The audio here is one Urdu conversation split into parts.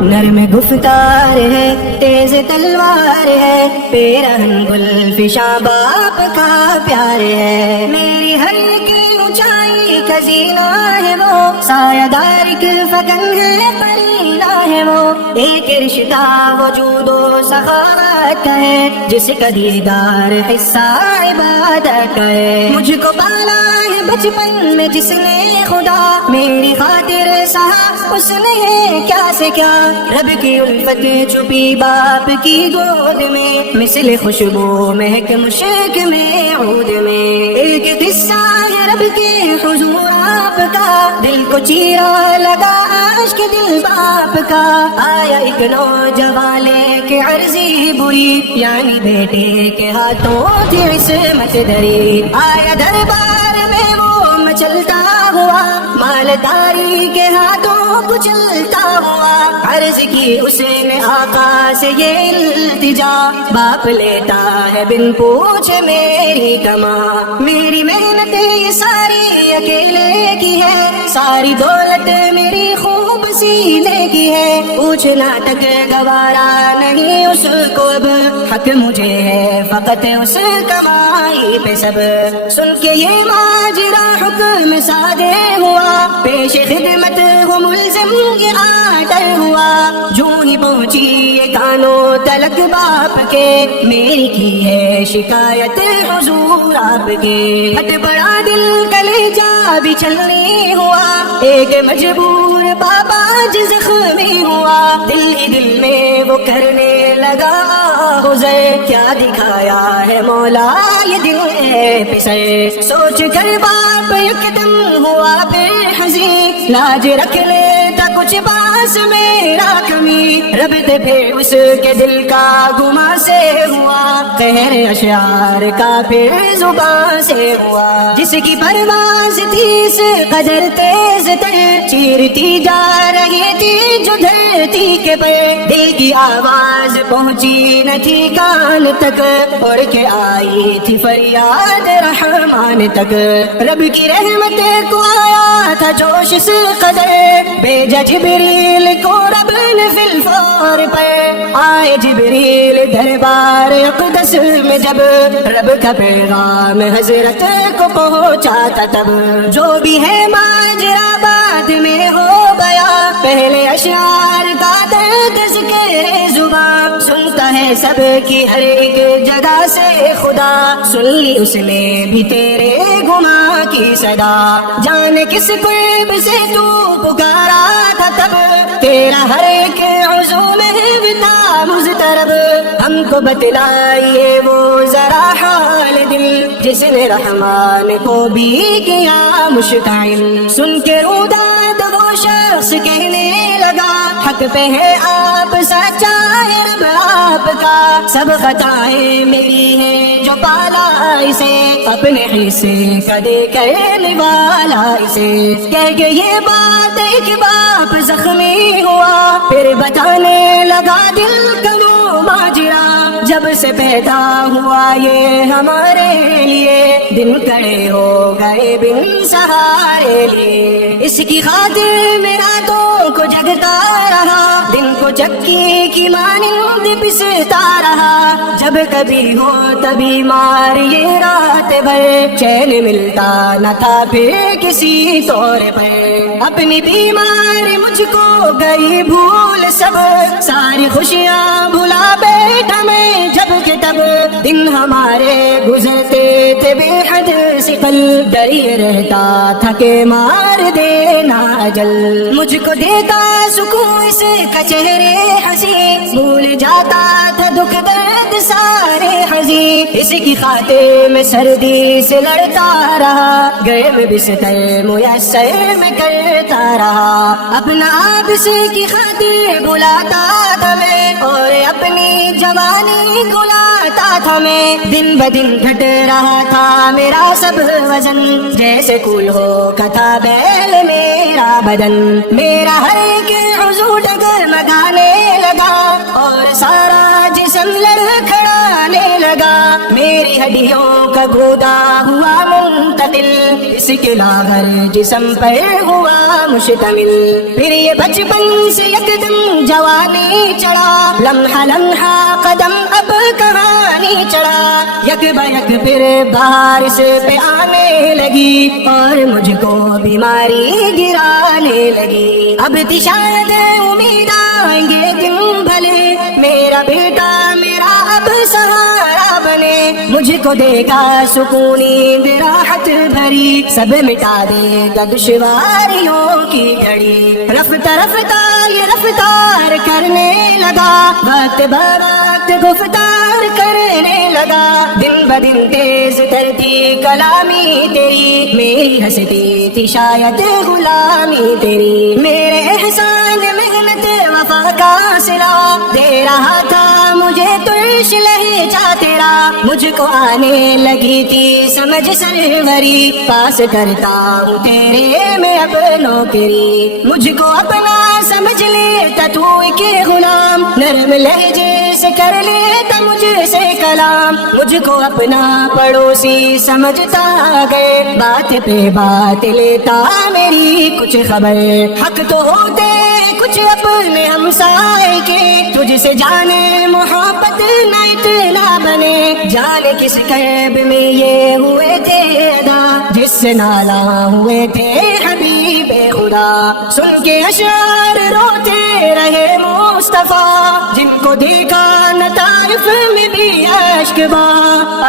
نرم گفتار ہے تیز تلوار ہے، پیرہن گل فشاں باپ کا پیار ہے، میری ہر ایک اونچائی کا زینہ ہے وہ، سایہ دار ایک فکن ہے پرینہ ہے وہ، ایک رشتہ وجود و سخاوت کا ہے، جس کا دیدار حصہ عبادت کا ہے، مجھ کو پالا ہے بچپن میں جس نے خدا، میری خاطر سہا اس نے کیا سے کیا، رب کی الفت چھپی باپ کی گود میں، مثل خوشبو مہک مشک میں عود میں، ایک قصہ ہے رب کے حضور آپ کا، دل کو چیرا لگا عشق دل باپ کا، آیا ایک نوجوان لے کے عرضی بری، یعنی بیٹے کے ہاتھوں تھی عصمت دری، آیا دربار میں وہ مچلتا ہوا، مالداری کے ہاتھوں کچلتا ہوا، عرض کی اس نے آقا سے یہ التجا، باپ لیتا ہے بن پوچھے میری کما، میری محنت یہ ساری اکیلے کی ہے، ساری دولت میری خوب سینے کی ہے، پوچھنا تک گوارا نہیں اس کو اب، حق مجھے ہے فقط اس کمائی پہ سب، سن کے یہ ماجرا حکم سادے ہوا، پیش خدمت وہ ملزم یہ آڈر ہوا، جو ہی پہنچی یہ کانوں تلک باپ کے، میری کی ہے شکایت حضور آپ کے، ہٹ بڑا دل کلیجہ بھی چلنی ہوا، ایک مجبور بابا زخمی ہوا، دل ہی دل میں وہ کرنے لگا گزر، کیا دکھایا ہے مولا یہ دل ہے پسر، سوچ کر باپ یکدم ہوا پھر حزین، لاج رکھ لیتا کچھ باس میرا کمی، رب دے پھر اس کے دل کا گما سے ہوا، قہر اشعار کا پھر زبان سے ہوا، جس کی پرواز تھی اس قدر تیز تر، چیرتی جا رہی تھی جو دھرتی کے پر، دل کی آواز پہنچی نہ تھی کان تک، اور کے آئی تھی فریاد رحمان تک، رب کی رحمت کو آیا تھا جوش اس قدر، بھیجا جبریل کو رب نے فی الفور پر، آئے جبریل دربار اقدس میں جب، رب کا پیغام حضرت کو پہنچا تھا تب، جو بھی ہے ماجرا بعد میں ہو گیا، پہلے اشعار کا درد ذکر زبان، سنتا ہے سب کی ہر ایک جگہ سے خدا، سن لی اس نے بھی تیرے گما کی صدا، جانے کس قرب سے تو پکارا تھا تب، تیرا ہر ایک عضو میں تھا مضطرب، ہم کو بتلائیے وہ ذرا حال دل، جس نے رحمان کو بھی کیا مشتعل، سن کے روداد وہ شخص کہنے لگا، حق پہ ہے آپ سچا ہے رب آپ کا، سب خطائیں میری ہیں جو پالا اسے، اپنے حصے کا دے کر نوالا اسے، کہہ کے یہ بات ایک باپ زخمی ہوا، پھر بتانے لگا دل کا وہ ماجرا، جب سے پیدا ہوا یہ ہمارے لیے، دن کڑے ہو گئے بن سہارے لیے، اس کی خاطر میں راتوں کو جگتا رہا، دن کو چکی کی مانند پستا رہا، جب کبھی ہو تبھی مار یہ رات بھر، چین ملتا نہ تھا پھر کسی طور پر، اپنی بیماری مجھ کو گئی بھول سب، ساری خوشیاں بھلا بیٹھا میں جب کہ تب، دن ہمارے گزرتے تھے بے حد ثقل، ڈر یہ رہتا تھا کہ مار دینا اجل، مجھ کو دیتا سکون اس کا چہرے ہنسی، بھول جاتا تھا دکھ درد سارے حزین، اس کی خاطر میں سردی سے لڑتا رہا، گرم بستر میسر میں کرتا رہا، اپنا آپ اس کی خاطر بلاتا تھا میں، اور اپنی جوانی گلاتا تھا میں، دن بدن گھٹ رہا تھا میرا سب وزن، جیسے کول ہو کتھا بیل میرا بدن، میرا ہر ایک عضو ڈگمگانے لگا، اور سارا جسم لڑکھڑانے لگا، میری ہڈیوں کا گودا ہوا منتقل، منتقل، اس کے لاغر جسم پر ہوا مشتمل. پھر یہ بچپن سے یکدم جوانی چڑھا، لمحہ لمحہ قدم اب کہانی چڑھا. یک بیک پھر بارش پہ آنے لگی اور مجھ کو بیماری گرانے لگی. اب شاید امید آئیں گے دن بھلے، میرا بیٹا میرا اب سہارا بنے. مجھ کو دے گا سکون نیند راحت بھری، سب مٹا دے گا دشواریوں کی گھڑی. رفتہ رفتہ یہ رفتار کرنے لگا، وقت بوقت گفتار کرنے لگا. دن بدن تیز ترتی کلامی تیری، میری ہستی تھی شاید غلامی تیری. میرے احسان محنت وفا کا صلہ دے رہا تھا مجھے ترش لہجہ تیرا. مجھ کو آنے لگی تھی سمجھ سروری، پاس کرتا ہوں تیرے میں اب نوکری. مجھ کو اپنا سمجھ لیتا تو ایک غلام، نرم لہجے سے کر لیتا مجھ سے کلام. مجھ کو اپنا پڑوسی سمجھتا گئے، بات پہ بات لیتا میری کچھ خبر. حق تو ہوتے کچھ اپنے ہمسائے کے، تجھ سے جانے محبت نہ اتنا بنے. جانے کس قیب میں یہ ہوئے تھے ادا، جس سے نالا ہوئے تھے حبیب خدا. سن کے اشعار روتے رہے مصطفیٰ، جن کو دیکھا نہ طائف میں بھی اشک با.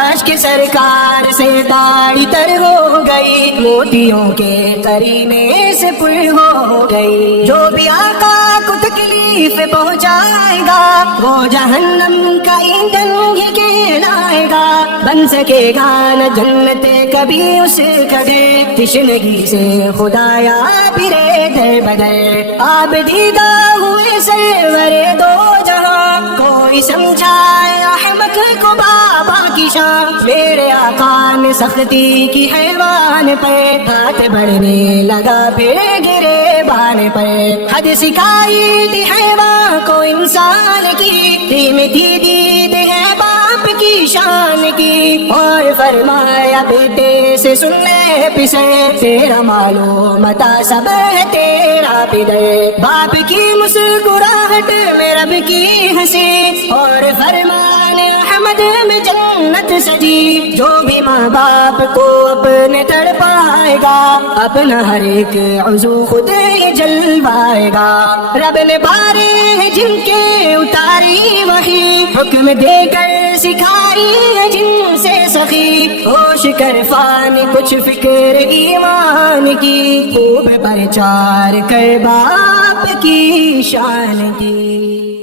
اشک سرکار سے داڑھی تر ہو گئی، موتیوں کے قرینے سے پر ہو گئی. جو بھی آقا کو تکلیف پہنچائے گا، وہ جہنم کا ایندھن ہی کہلائے گا. بن سکے گا نہ جنت کبھی اس کدے، تشنگی سے خدایا پھرے در بدر. آپ دیدہ ہوئے سرور دو جہاں، کوئی سمجھائے احمق کو بابا کی شان. میرے آقا نے سختی کی حیوان پہ، ہاتھ بڑھنے لگا پھر گرے بان پر. حد سکھائی تھی حیوان کو انسان کی، قیمتی دید ہے باپ کی شان کی. اور فرمایا بیٹے سے سن لے پسے، تیرا معلومتا سب ہے تیرا پدر. باپ کی مسکراہٹ میں رب کی ہنسی، اور فرمان احمد میں جنت سجی. جو بھی ماں باپ کو اپنے تڑپائے گا، اپنا ہر ایک عضو خود ہی جلوائے گا. رب نے بارے جن کے اتاری وحی، حکم دے کر سکھائی ہے جن سے سخی. ہوش کر فانی کچھ فکر ایمان کی، خوب پرچار کر باپ کی شان کی.